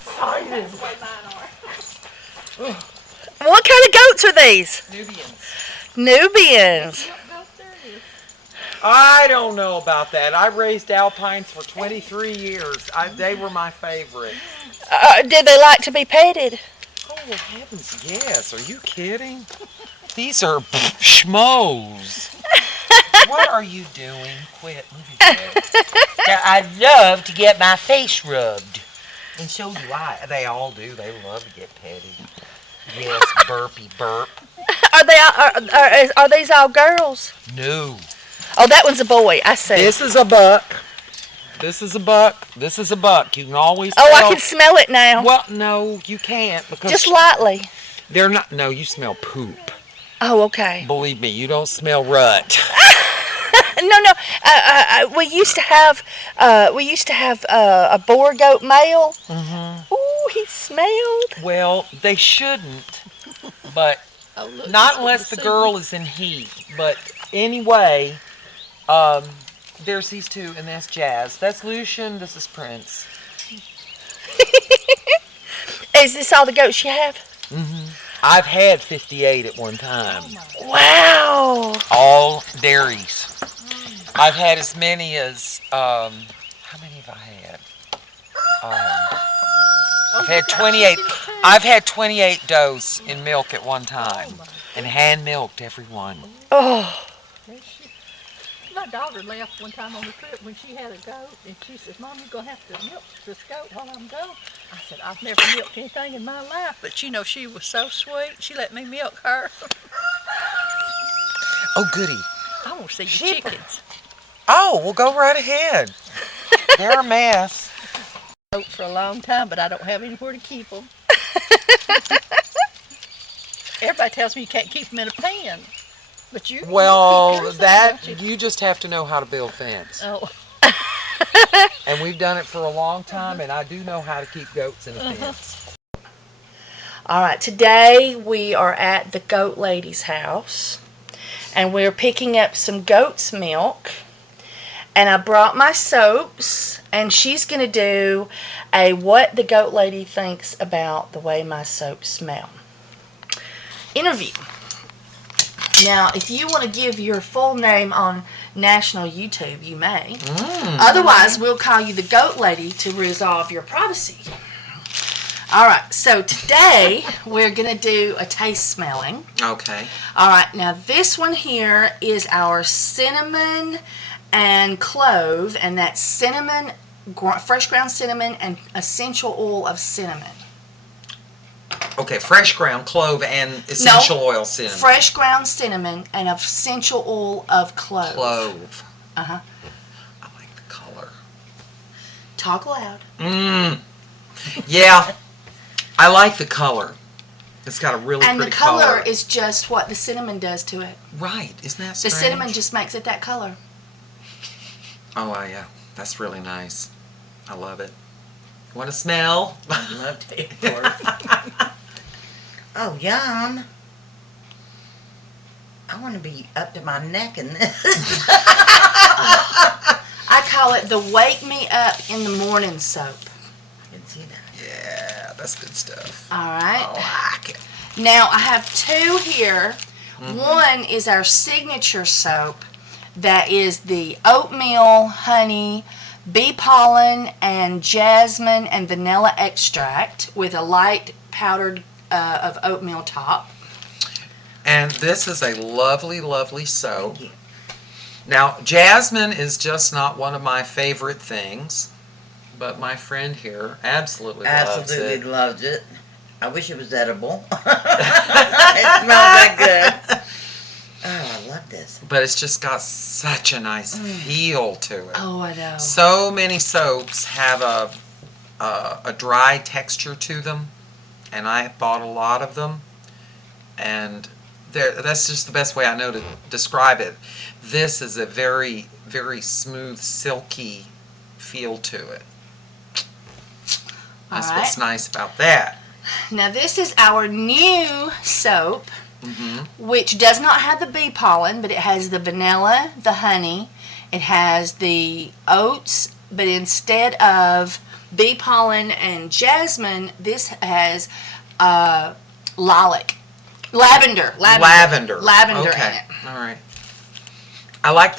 Excited. That's the way mine are. What kind of goats are these? Nubians. Nubians. Milk goats, there it is. I don't know about that. I raised alpines for 23 years. They were my favorite. Did they like to be petted? Oh, well, heavens, yes. Are you kidding? These are schmoes. What are you doing? Quit. Move your head. Now, I love to get my face rubbed. And so do I. They all do. They love to get petted. Yes, burpy burp. Are these all girls? No. Oh, that one's a boy. I see. This is a buck. This is a buck. This is a buck. You can always Oh, tell. I can smell it now. Well, no, you can't because Just lightly. they're not. No, you smell poop. Oh, okay. Believe me, you don't smell rut. No. We used to have a boar goat male. Mm-hmm. Ooh, he smelled. Well, they shouldn't, but Oh, look, not this unless the one's girl is in heat. But anyway, there's these two, and that's Jazz. That's Lucian. This is Prince. Is this all the goats you have? Mm-hmm. I've had 58 at one time. Oh, my. Wow. All dairies. I've had as many as how many have I had? I've had 28. I've had 28 does in milk at one time, and hand milked every one. Oh. My daughter left one time on the trip when she had a goat, and she says, "Mom, you're going to have to milk this goat while I'm gone." I said, "I've never milked anything in my life," but you know, she was so sweet. She let me milk her. Oh, goody. I want to see your chickens. Oh, well, go right ahead. They're a mess. Goat for a long time, but I don't have anywhere to keep them. Everybody tells me you can't keep them in a pen, but you. Well, you keep yours that in, don't you? you just have to know how to build fence. Oh. And we've done it for a long time, and I do know how to keep goats in a fence. All right, today we are at the goat lady's house, and we're picking up some goat's milk. And I brought my soaps, and she's going to do a what the goat lady thinks about the way my soaps smell interview. Now, if you want to give your full name on national YouTube, you may. Otherwise, we'll call you the goat lady to resolve your privacy. All right, so today we're going to do a taste smelling. Okay. All right, now this one here is our cinnamon and clove, and that's cinnamon, fresh ground cinnamon, and essential oil of cinnamon. Okay, fresh ground clove and essential oil cinnamon. Fresh ground cinnamon and essential oil of clove. Clove. Uh-huh. I like the color. Talk loud. Yeah, I like the color. It's got a really And the pretty color is just what the cinnamon does to it. Right, isn't that The strange? cinnamon just makes it that color. Oh, yeah, that's really nice. I love it. Want to smell? I'd love to, of course. Oh, yum. I want to be up to my neck in this. I call it the wake me up in the morning soap. I can see that. Yeah, that's good stuff. All right. I like it. Now, I have two here. One is our signature soap that is the oatmeal, honey, bee pollen, and jasmine and vanilla extract with a light powdered of oatmeal top. And this is a lovely, lovely soap. Now, jasmine is just not one of my favorite things, but my friend here absolutely loves it. Loves it. I wish it was edible. It smells that good. Oh, I love this. But it's just got such a nice feel to it. Oh, I know. So many soaps have a dry texture to them, and I bought a lot of them, and that's just the best way I know to describe it. This is a very, very smooth, silky feel to it. That's what's nice about that. Now, this is our new soap, Mm-hmm. which does not have the bee pollen, but it has the vanilla, the honey, it has the oats, but instead of bee pollen and jasmine, this has lilac. Lavender Lavender. in Okay. it. All right. I like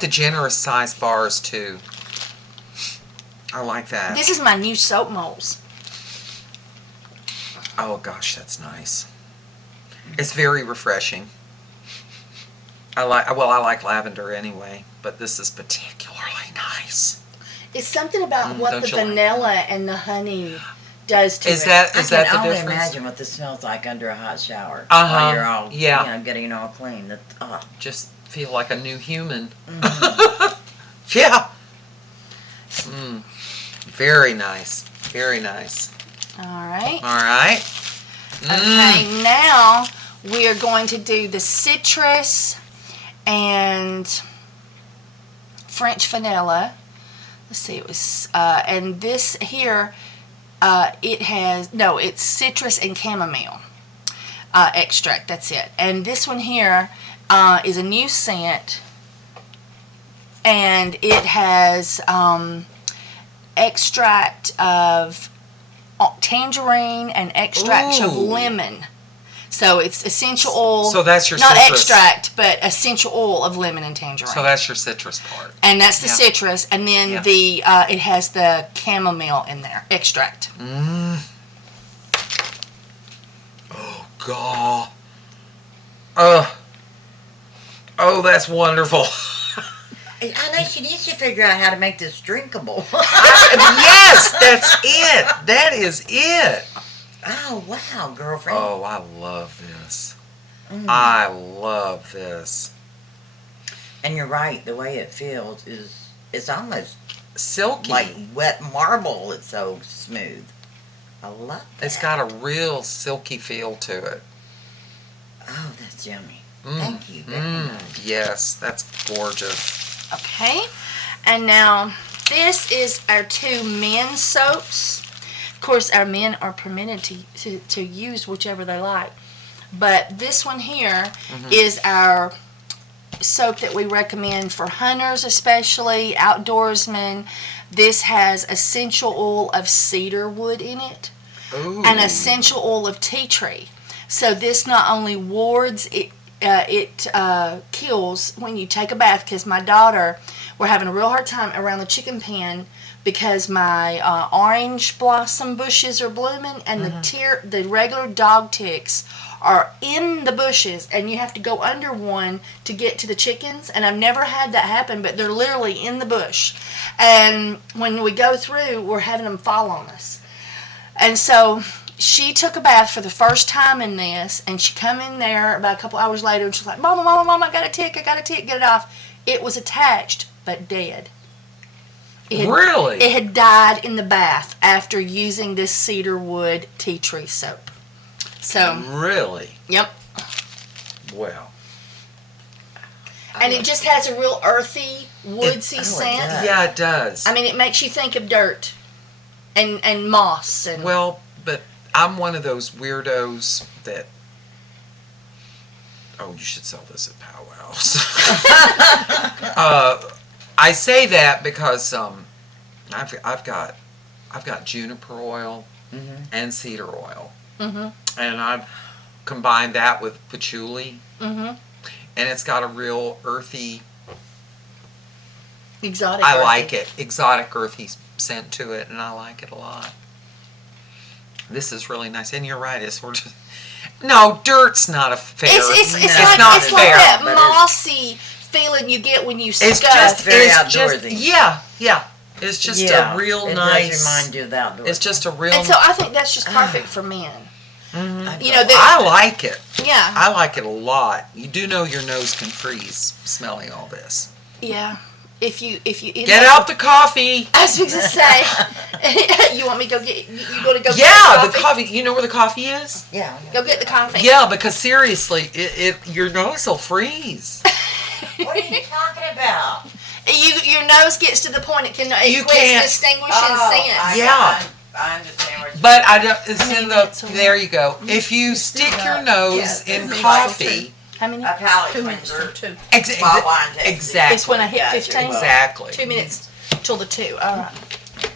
the generous size bars too. I like that. This is my new soap molds. Oh gosh, that's nice. It's very refreshing. I like lavender anyway, but this is particularly nice. It's something about what don't the you like vanilla and the honey does to Is it. that I is can that the only difference? imagine what this smells like under a hot shower. Uh-huh. While you're all, Yeah. getting all clean. Just feel like a new human. Mhm. Yeah. Very nice. Very nice. All right. All right. Okay, now we are going to do the citrus and French vanilla. Let's see, it was, and this here, it's citrus and chamomile extract, that's it. And this one here is a new scent, and it has extract of tangerine and extract of Ooh. lemon. So it's essential oil. So that's your not citrus. extract, but essential oil of lemon and tangerine. So that's your citrus part. And that's the Yeah. citrus, and then Yeah. the it has the chamomile in there, extract. Oh God. Oh, that's wonderful. I know she needs to figure out how to make this drinkable. Yes, that's it. That is it. Oh, wow, girlfriend. Oh, I love this. Mm. I love this. And you're right, the way it feels it's almost Silky. like wet marble. It's so smooth. I love that. It's got a real silky feel to it. Oh, that's yummy. Thank you very much. Yes, that's gorgeous. Okay, and now this is our two men's soaps. Of course, our men are permitted to use whichever they like, but this one here is our soap that we recommend for hunters, especially outdoorsmen. This has essential oil of cedar wood in it. Ooh. And essential oil of tea tree. So this not only wards, it kills when you take a bath, because my daughter, we're having a real hard time around the chicken pen because my orange blossom bushes are blooming, and the regular dog ticks are in the bushes, and you have to go under one to get to the chickens. And I've never had that happen, but they're literally in the bush, and when we go through, we're having them fall on us. And so she took a bath for the first time in this, and she come in there about a couple hours later, and she's like, Mama, I got a tick, get it off. It was attached, but dead. Really? It had died in the bath after using this cedar wood tea tree soap. So, Really? yep. Well. And it just has a real earthy, woodsy it scent. does. Yeah, it does. I mean, it makes you think of dirt and moss. And Well, but I'm one of those weirdos that. Oh, you should sell this at powwows. I say that because I've got juniper oil and cedar oil, and I've combined that with patchouli, and it's got a real earthy. exotic. I earthy. like it. Exotic earthy scent to it, and I like it a lot. This is really nice, and you're right. It's sort of no dirt's not a fair. It's not like fair. that but mossy feeling you get when you It's scuff. just very it's outdoorsy. just yeah. It's just a real it nice. does remind you of the outdoors. It's just a real. And so I think that's just perfect for men. Mhm. You know, I like it. Yeah. I like it a lot. You do know your nose can freeze smelling all this. Yeah. If you end Get up- out the coffee. I was going to say, you want me to go get? You going to go? Yeah, get the coffee. You know where the coffee is? yeah. Go get the coffee. Yeah, because seriously, your nose will freeze. What are you talking about? Your nose gets to the point it You quits can't- distinguishing I- scents. Yeah. I understand what you're But I don't. It's many in the. minutes away? There you go. If you stick your nose Yeah, in it's coffee, How many? a palate 2 minutes cleanser. for 2. While wine tasting. exactly. It's when I hit Gotcha. 15. Exactly. 2 minutes till the 2. All right.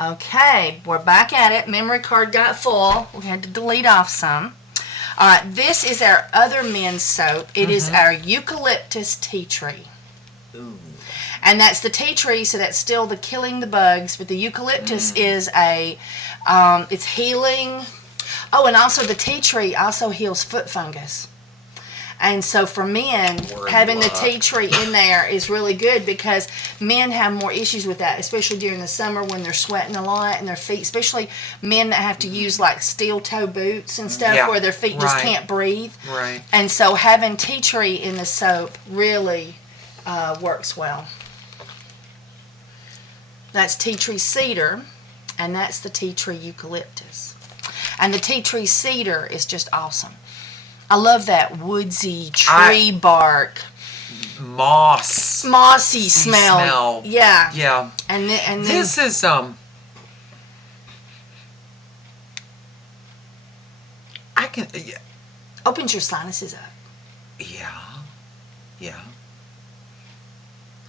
Okay, we're back at it. Memory card got full. We had to delete off some. All right, this is our other men's soap. It is our eucalyptus tea tree. Ooh. And that's the tea tree, so that's still the killing the bugs. But the eucalyptus is it's healing. Oh, and also the tea tree also heals foot fungus. And so for men, having the tea tree in there is really good because men have more issues with that, especially during the summer when they're sweating a lot and their feet, especially men that have to use like steel toe boots and stuff where their feet just can't breathe. Right. And so having tea tree in the soap really works well. That's tea tree cedar, and that's the tea tree eucalyptus. And the tea tree cedar is just awesome. I love that woodsy tree bark, mossy smell. Yeah. Yeah. And then This is I can. opens your sinuses up. Yeah. Yeah.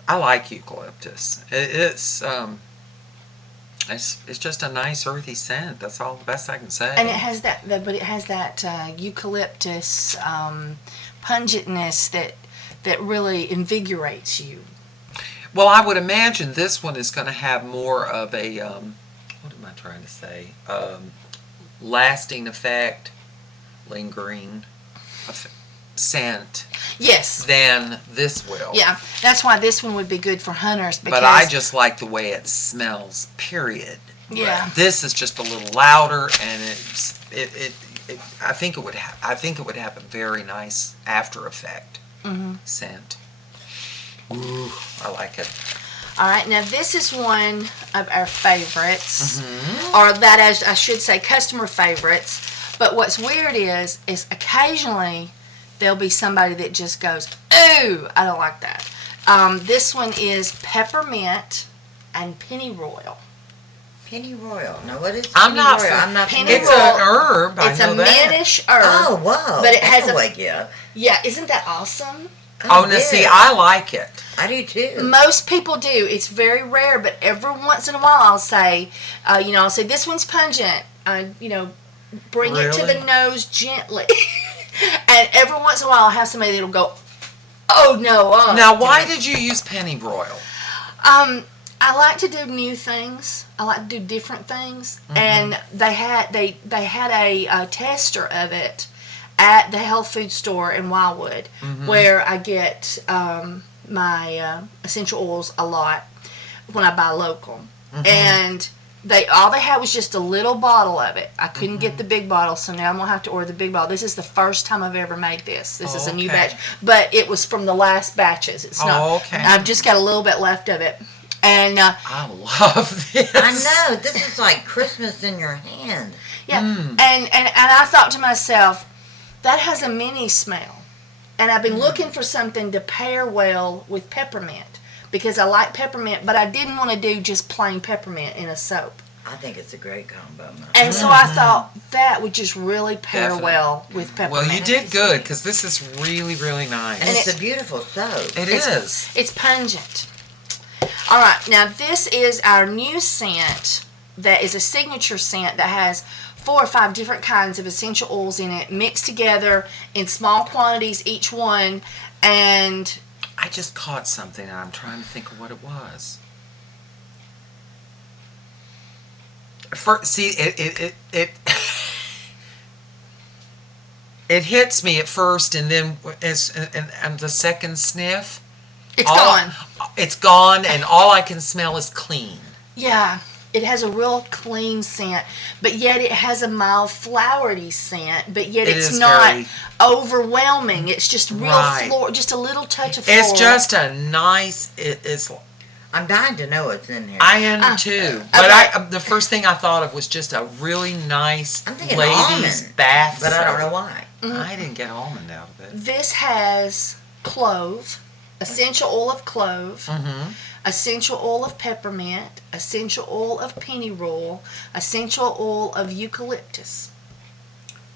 I like eucalyptus. It's just a nice earthy scent. That's all the best I can say. And it has that eucalyptus pungentness that really invigorates you. Well, I would imagine this one is going to have more of a what am I trying to say? Lasting effect, lingering scent. Yes. Than this will. Yeah, that's why this one would be good for hunters. Because, but I just like the way it smells. Period. Yeah. But this is just a little louder, and I think it would have a very nice after effect scent. Ooh, I like it. All right, now this is one of our favorites, or that as I should say, customer favorites. But what's weird is occasionally there'll be somebody that just goes, "Ooh, I don't like that." This one is peppermint and pennyroyal. Pennyroyal. Now what is I'm not. pennyroyal? I'm not. Pennyroyal. It's an herb. It's a mintish herb. Oh wow! But it has yeah. Isn't that awesome? Oh, now see, I like it. I do too. Most people do. It's very rare, but every once in a while I'll say, I'll say this one's pungent. Bring it to the nose gently. And every once in a while I'll have somebody that'll go, "Oh no!" Now, why did you use pennyroyal? I like to do new things. I like to do different things, and they had a tester of it at the health food store in Wildwood, where I get my essential oils a lot when I buy local, and all they had was just a little bottle of it. I couldn't get the big bottle, so now I'm gonna have to order the big bottle. This is the first time I've ever made this. This is a new batch, but it was from the last batches. It's not. Okay. I've just got a little bit left of it, and I love this. I know, this is like Christmas in your hand. yeah, and I thought to myself, that has a mini smell, and I've been looking for something to pair well with peppermint. Because I like peppermint, but I didn't want to do just plain peppermint in a soap. I think it's a great combo. And so I thought that would just really pair well with peppermint. Well, you did good, because this is really, really nice. And it's a beautiful soap. It is. It's pungent. All right, now this is our new scent that is a signature scent that has 4 or 5 different kinds of essential oils in it, mixed together in small quantities each one, and I just caught something, and I'm trying to think of what it was. See, it it hits me at first, and then and the second sniff, it's gone. It's gone, and all I can smell is clean. Yeah, it has a real clean scent, but yet it has a mild flowery scent, but yet it's not overwhelming. It's just real floral, just a little touch of floral. It's just a nice. It's. I'm dying to know what's in here. I am too, but the first thing I thought of was just a really nice ladies' bath but soap. I don't know why. I didn't get almond out of it. This has clove, essential oil of clove, essential oil of peppermint, essential oil of pennyroyal, essential oil of eucalyptus.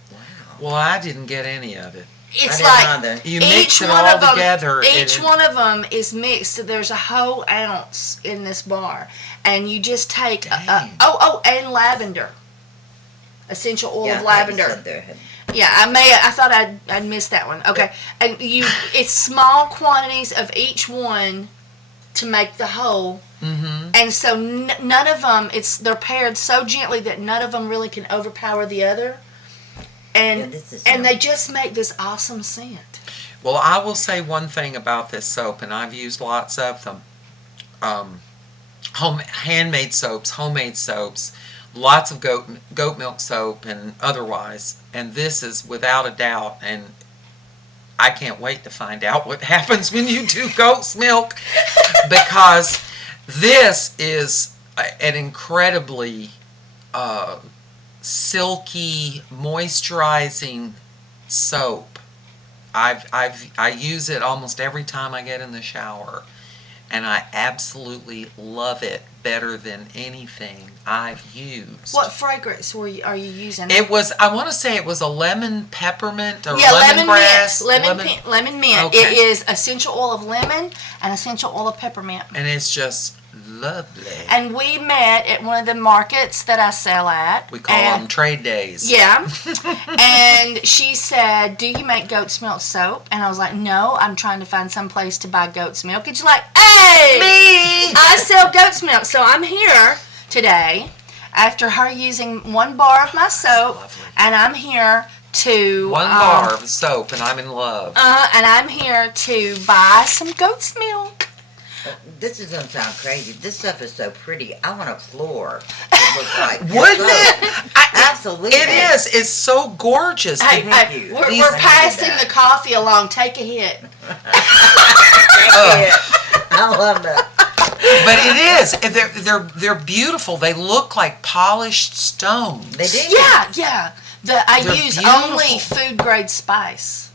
Wow. Well, I didn't get any of it. It's I like didn't either. You mix each it one all of them, together. each one of them is mixed. So there's a whole ounce in this bar, and you just take Dang. and lavender, essential oil Yeah, of I thought you lavender. said there. Yeah, I thought I'd missed that one. Okay, and it's small quantities of each one to make the whole. Mm-hmm. And so none of them, they're paired so gently that none of them really can overpower the other. And Yeah, this is and they yummy. just make this awesome scent. Well, I will say one thing about this soap, and I've used lots of them. Handmade soaps, homemade soaps, lots of goat milk soap, and otherwise. And this is without a doubt, and I can't wait to find out what happens when you do goat's milk, because this is an incredibly silky, moisturizing soap. I use it almost every time I get in the shower, and I absolutely love it better than anything I've used. What fragrance are you using? It was, I want to say it was a lemon peppermint or Yeah, lemongrass. lemon mint. Okay. It is essential oil of lemon and essential oil of peppermint. And it's just lovely. And we met at one of the markets that I sell at. We call them trade days. Yeah. And she said, "Do you make goat's milk soap?" And I was like, "No, I'm trying to find some place to buy goat's milk." And she's like, "Hey! Me! I sell goat's milk." So I'm here today after her using one bar of my soap, Lovely. and I'm here to... One bar of soap and I'm in love. and I'm here to buy some goat's milk. This is gonna sound crazy. This stuff is so pretty. I want a floor. It looks like Wouldn't it? Absolutely. It is. It's so gorgeous. Hey, Thank you. we're These- passing the coffee along. Take a hit. I love that. But it is. They're beautiful. They look like polished stone. They do. Yeah. I They're use beautiful. only food grade spice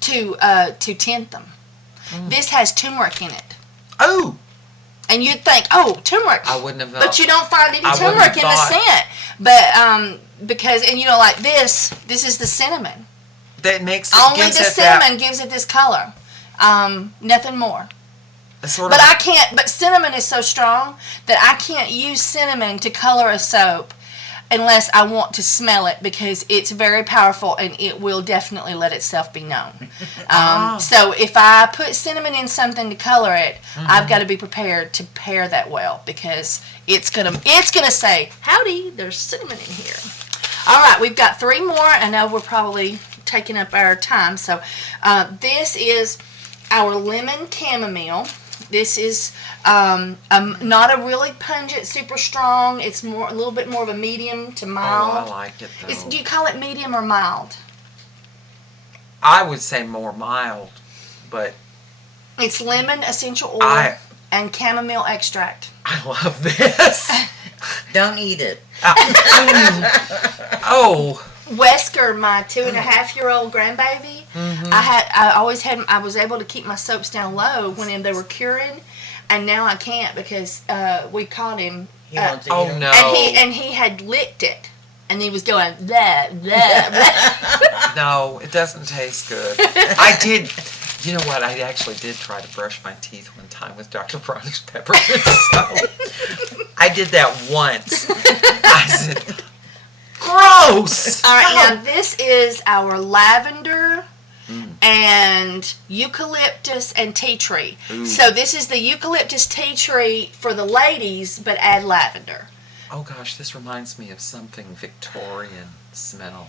to tint them. Mm. This has turmeric in it, Oh, and you'd think, oh, turmeric, I wouldn't have known. but you don't find any I wouldn't turmeric have in the thought. scent. But because like this is the cinnamon. That makes it. Only gives the it that cinnamon gives it this color. Nothing more. sort But of. I can't. But cinnamon is so strong that I can't use cinnamon to color a soap unless I want to smell it, because it's very powerful and it will definitely let itself be known. So if I put cinnamon in something to color it, I've got to be prepared to pair that well, because it's gonna say, "Howdy, there's cinnamon in here." All right, we've got 3 more. I know we're probably taking up our time, so this is our lemon chamomile. This is not a really pungent, super strong. It's a little bit more of a medium to Oh, mild. I like it though. Do you call it medium or mild? I would say more mild, but It's lemon essential oil and chamomile extract. I love this. Don't eat it. Oh. Wesker, my 2.5-year-old grandbaby, Mhm. I was able to keep my soaps down low when they were curing, and now I can't because we caught him. He wants to Oh eat 'em. no. And he had licked it, and he was going blah blah blah. No, it doesn't taste good. I did. You know what? I actually did try to brush my teeth one time with Dr. Bronner's peppermint soap. I did that once. I said, gross! All right, No. now this is our lavender Mm. and eucalyptus and tea tree. Ooh. So this is the eucalyptus tea tree for the ladies, but add lavender. Oh gosh, this reminds me of something Victorian smell.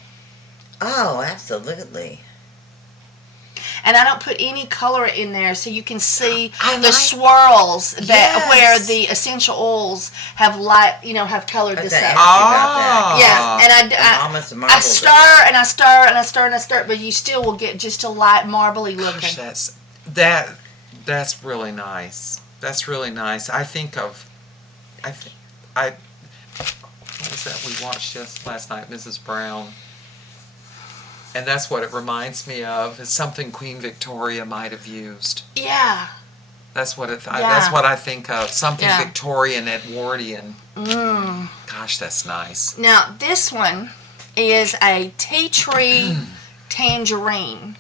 Oh, absolutely. And I don't put any color in there, so you can see I the like- swirls that Yes. where the essential oils have have colored this Okay. up. Ah. Yeah, and There's almost a I marble stir and I stir and I stir and I stir, but you still will get just a light marbly Gosh, looking. that's really nice. That's really nice. I what was that we watched just last night, Mrs. Brown? And that's what it reminds me of. It's something Queen Victoria might have used. Yeah. That's what Yeah. that's what I think of. Something Yeah. Victorian, Edwardian. Mm. Gosh, that's nice. Now this one is a tea tree tangerine.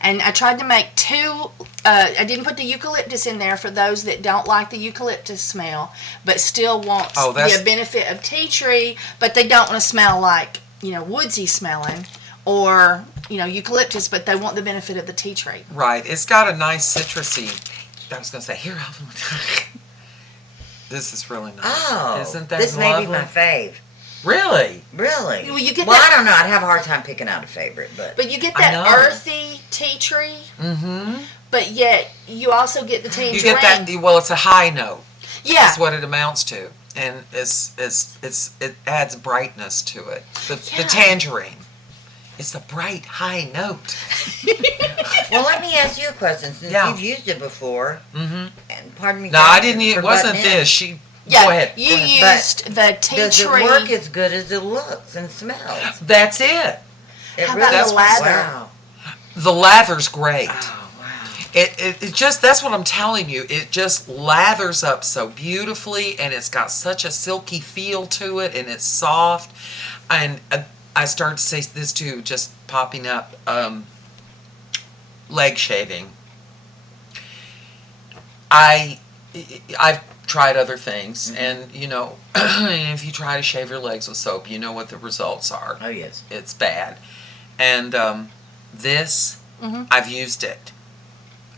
And I tried to make two. I didn't put the eucalyptus in there for those that don't like the eucalyptus smell, but still want the benefit of tea tree, but they don't want to smell like, woodsy smelling, or, eucalyptus, but they want the benefit of the tea tree. Right. It's got a nice citrusy. I was going to say, here, this is really nice. Oh, isn't that this lovely? may be my fave. Really? Really? Well, you get I don't know. I'd have a hard time picking out a favorite, but you get that earthy tea tree. Mm-hmm. But yet you also get the tangerine. You get that. Well, it's a high note. Yeah. That's what it amounts to, and it adds brightness to it. The tangerine. It's a bright high note. Well, let me ask you a question. Since you've used it before, and pardon me. No, I didn't. It wasn't this. Go ahead. You used the tea tree. Does it work as good as it looks and smells? That's it. How about the lather? Wow. The lather's great. Oh, wow. It just, that's what I'm telling you. It just lathers up so beautifully, and it's got such a silky feel to it, and it's soft. And I started to say this too, just popping up, leg shaving. I've tried other things, and if you try to shave your legs with soap, you know what the results are. Oh yes, it's bad. And this, I've used it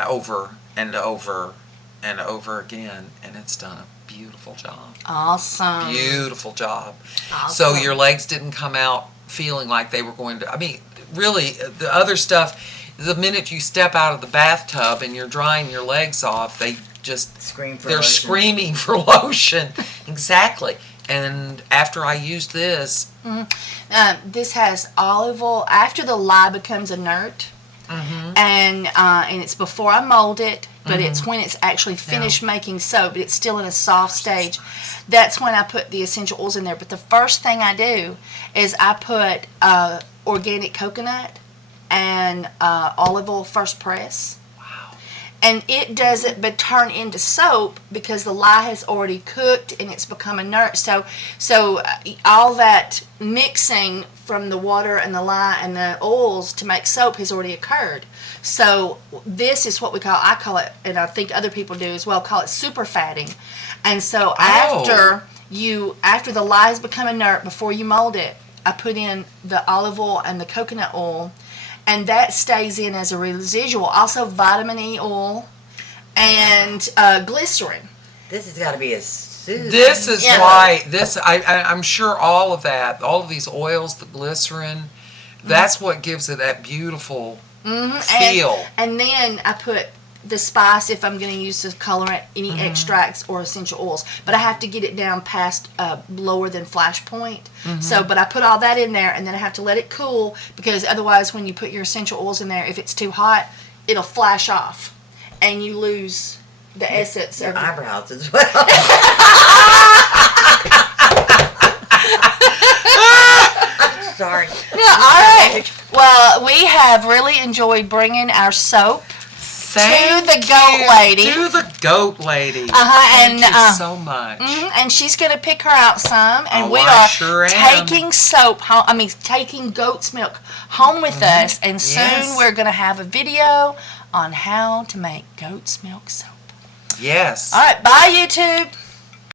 over and over and over again, and it's done a beautiful job. Awesome. Beautiful job. Awesome. So your legs didn't come out feeling like they were going to, really, the other stuff, the minute you step out of the bathtub and you're drying your legs off, they just they're screaming for lotion. Exactly. And after I used this, this has olive oil after the lye becomes inert, and it's before I mold it, but it's when it's actually finished making soap, but it's still in a soft stage. That's when I put the essential oils in there. But the first thing I do is I put organic coconut and olive oil first press. And it doesn't but turn into soap because the lye has already cooked and it's become inert. So all that mixing from the water and the lye and the oils to make soap has already occurred. So this is what I call it, and I think other people do as well, call it super fatting. And so after the lye has become inert, before you mold it, I put in the olive oil and the coconut oil, and that stays in as a residual. Also vitamin E oil and glycerin. This has got to be a soothing. This is why I'm sure all of these oils, the glycerin, that's what gives it that beautiful feel. And then I put the spice if I'm going to use the colorant, any extracts or essential oils. But I have to get it down past lower than flash point. But I put all that in there, and then I have to let it cool, because otherwise when you put your essential oils in there, if it's too hot, it'll flash off, and you lose the essence your of eyebrows as well. Sorry. No, all right. Well, we have really enjoyed bringing our soap to the goat lady. To the goat lady. Thank you so much. And she's going to pick her out some, and we I are sure taking soap home. Taking goat's milk home with us, and soon we're going to have a video on how to make goat's milk soap. Yes. All right, bye YouTube.